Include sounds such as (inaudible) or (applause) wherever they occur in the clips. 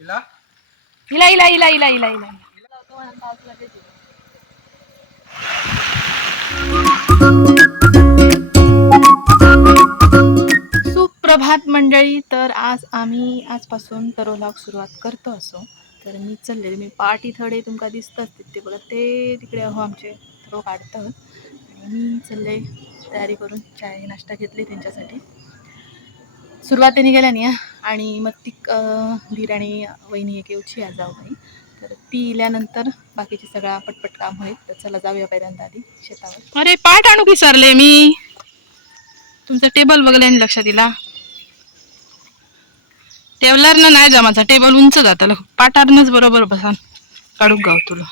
इला इला इला इला इला इला सुप्रभात मंडळी तर आज आम्ही आजपासून तरो व्लॉग सुरुवात करतो असो. तर मी चालले मी पाठी थोडे तुमका दिसतात ते बघा ते तिकडे अहो आमचे तरो काढतात. आणि मी चालले तयारी करून चाय नाश्ता घेतले त्यांच्यासाठी. सुरुवातीने गेल्या नाही आणि मग ती धीराणी वहिनी एक येऊची आज जाऊ नाही तर ती इल्यानंतर बाकीचे सगळा पटपट काम होईल. तर चला जाऊया पहिल्यांदा आधी शेतावर. अरे पाठ आणू विसरले मी. तुमचं टेबल बघलं लक्षात दिला टेबलरनं नाही जमाचा टेबल उंच जाताला पाटारनच बरोबर बसा काढूक गाव तुला.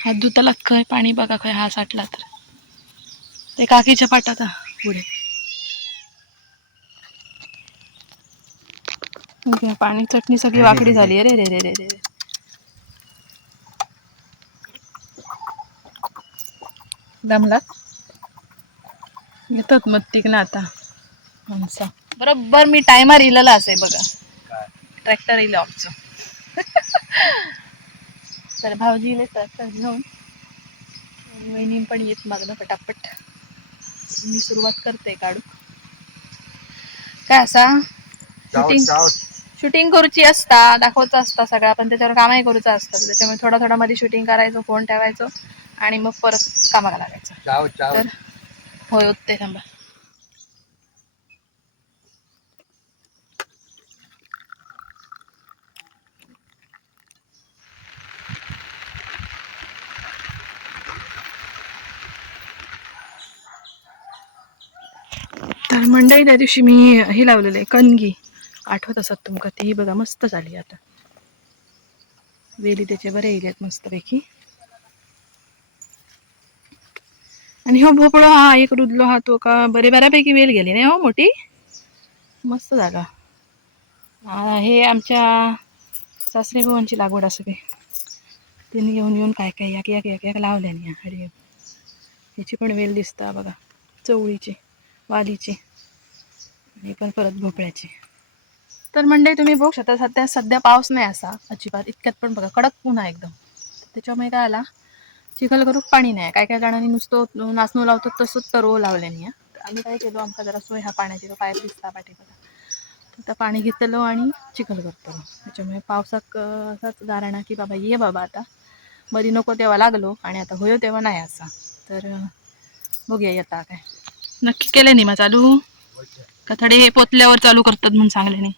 हात धुताला खय पाणी बघा खय हा साठला तर. ते काकीच्या पाटात पुढे. पाणी चटणी सगळी वाकडी झाली अरे रे रे रे रे दमला? मग तिक ना आता. माणसा. बरोबर मी टायमर इलेला असे बघा. ट्रॅक्टर इले ऑफचं तर भाऊजी इले ट्रॅक्टर घेऊन. वहिनी पण येत मागणं पटापट. मी सुरुवात करते काढू. काय असा? शूटिंग शूटिंग करूची असता दाखवायचं असता सगळा पण त्याच्यावर कामही करूचं असतं. त्याच्यामुळे थोडं थोडं मध्ये शूटिंग करायचं फोन ठेवायचं आणि मग परत कामाला लागायचं. चाव चाव तर होय होते थांबा. तर मंडळी त्या दिवशी मी हे लावलेलं आहे कणगी. आठवत असत तुमका? ती बघा मस्त झाली आता. वेली त्याचे बरे येईल मस्तपैकी. आणि हो भोपळा हा एक रुदलो हा तो का बरे बऱ्यापैकी वेल गेली नाही हो मोठी? मस्त जागा हे आमच्या सासरे भावांची लागवड असं काही. तिने घेऊन येऊन काय काय याक याक याक याक लावल्याने अरे ह्याची पण वेल दिसता बघा चवळीची. वालीची. आणि पण परत भोपळ्याची. तर मंडळी तुम्ही बघू शकता सध्या सध्या पाऊस नाही असा अजिबात. इतक्यात पण बघा कडक ऊन आहे एकदम. त्याच्यामुळे काय आला चिखल करूक पाणी नाही. काय काय जणांनी नुसतं नाचणू लावतो तसंच तरो लावले नाही. आम्ही काय केलो आमका जरा सोय हा पाण्याची तो पाईप दिसता पाठी तर आता पाणी घेतलो आणि चिखल करतो त्याच्यामुळे पावसाक असंच असाच गारणा की बाबा ये बाबा आता. मधी नको तेव्हा लागलो आणि आता होयो तेव्हा नाही असा. तर बघूया येता काय. नक्की केलं नाही मग चालू. का थोडे हे पोतल्यावर चालू करतात म्हणून सांगले नाही.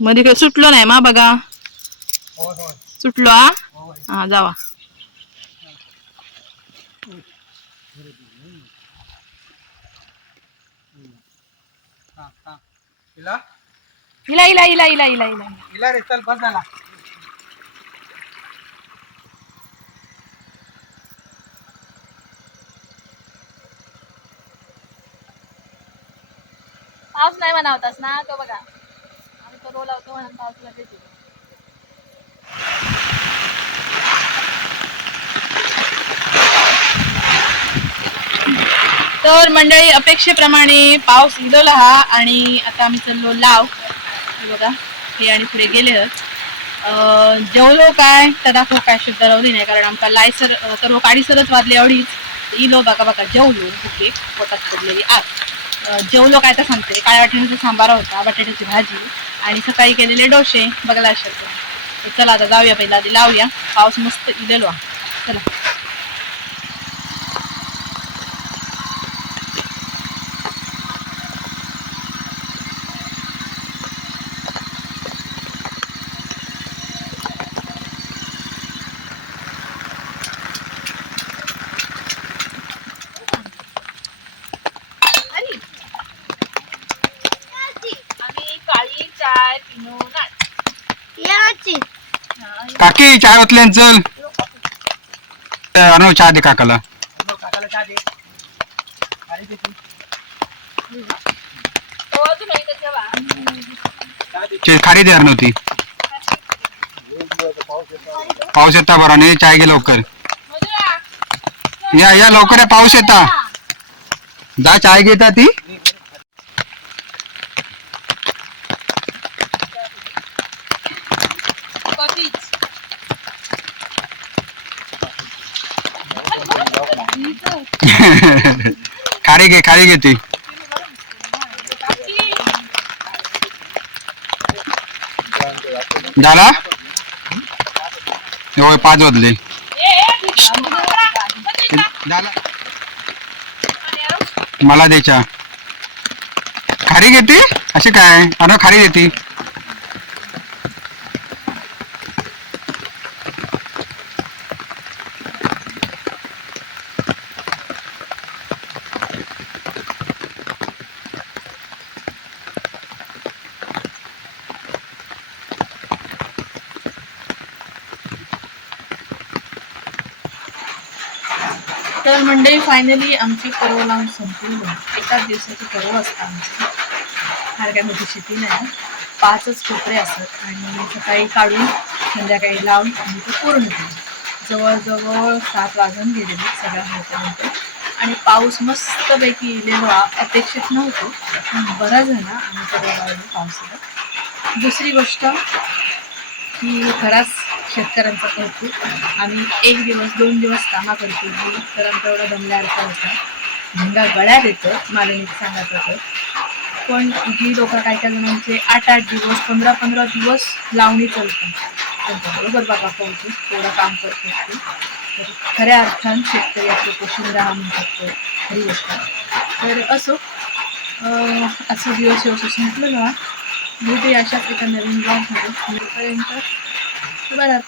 मध्ये काही सुटलो नाही मा बघा. सुटलो हा? हा जावा. हा इला इला इला इला इला इला तिला रे चल बस झाला. पाऊस नाही म्हणावतास ना तो बघा. आम्ही तो रोल लावतो म्हणून पाऊस लगेच येतो. तर मंडळी अपेक्षेप्रमाणे पाऊस इलोला हा आणि आता आम्ही चाललो लाव. बघा हे आणि पुढे गेले आहेत. जेवलो काय तर दाखव काय शुद्ध लावली नाही कारण आमका लायसर सर्व तर काडीसरच वाजले एवढीच. इलो बघा बघा जेवलो भुके पोटात पडलेली आत जेवलो काय तर सांगते काळ्या वाटण्याचा सांबारा होता बटाट्याची भाजी आणि सकाळी केलेले डोसे बघला शकतो चला आता जाऊया पहिला आधी लावूया. पाऊस मस्त इलेलो चला. काकी चाय ओतले चल अनु चहा दे काकाला. खाली दे खारी नव्हती पाऊस येता बरा नाही चाय घे लवकर. या या लवकर या पाऊस येता. जा चाय घेता ती. (laughs) खारी घे खाली घे ती. झाला? होय पाच वाजले. झाला. मला द्यायच्या. खारी घेते? अशी काय? अरे खाडी देते तर मंडळी फायनली आमची पर्व लावून संपली एकाच दिवसाची पर्व असतं आमची. फार काय मोठी शेती नाही पाचच कोपरे असतात आणि सकाळी काढून संध्याकाळी लावून आम्ही ते पूर्ण केलं. जवळजवळ सात वाजून गेलेले सगळ्या होत्यानंतर आणि पाऊस मस्तपैकी येलेला अपेक्षित नव्हतो. पण बरा झाला आम्ही सगळं लावलं पावसाला दुसरी गोष्ट की खराच शेतकऱ्यांचा कौतुक आम्ही एक दिवस दोन दिवस कामा करतो. शेतकऱ्यांचा एवढा दमल्यासारखा होता. धंदा गळ्यात येतं मालनीत सांगायचं तर पण जी लोक काय काय जणांचे आठ आठ दिवस पंधरा पंधरा दिवस लावणी चालतात त्यांच्याबरोबर बाबा कौतुक तेवढं काम करत असते. तर खऱ्या अर्थानं शेतकरी आपले पोषण राहा म्हणतात शकतो खरी गोष्ट. तर असो असं दिवस व्यवस्थित म्हटलं ना भेटूया अशाच एका नवीन ब्लॉगमध्ये तोपर्यंत Coba.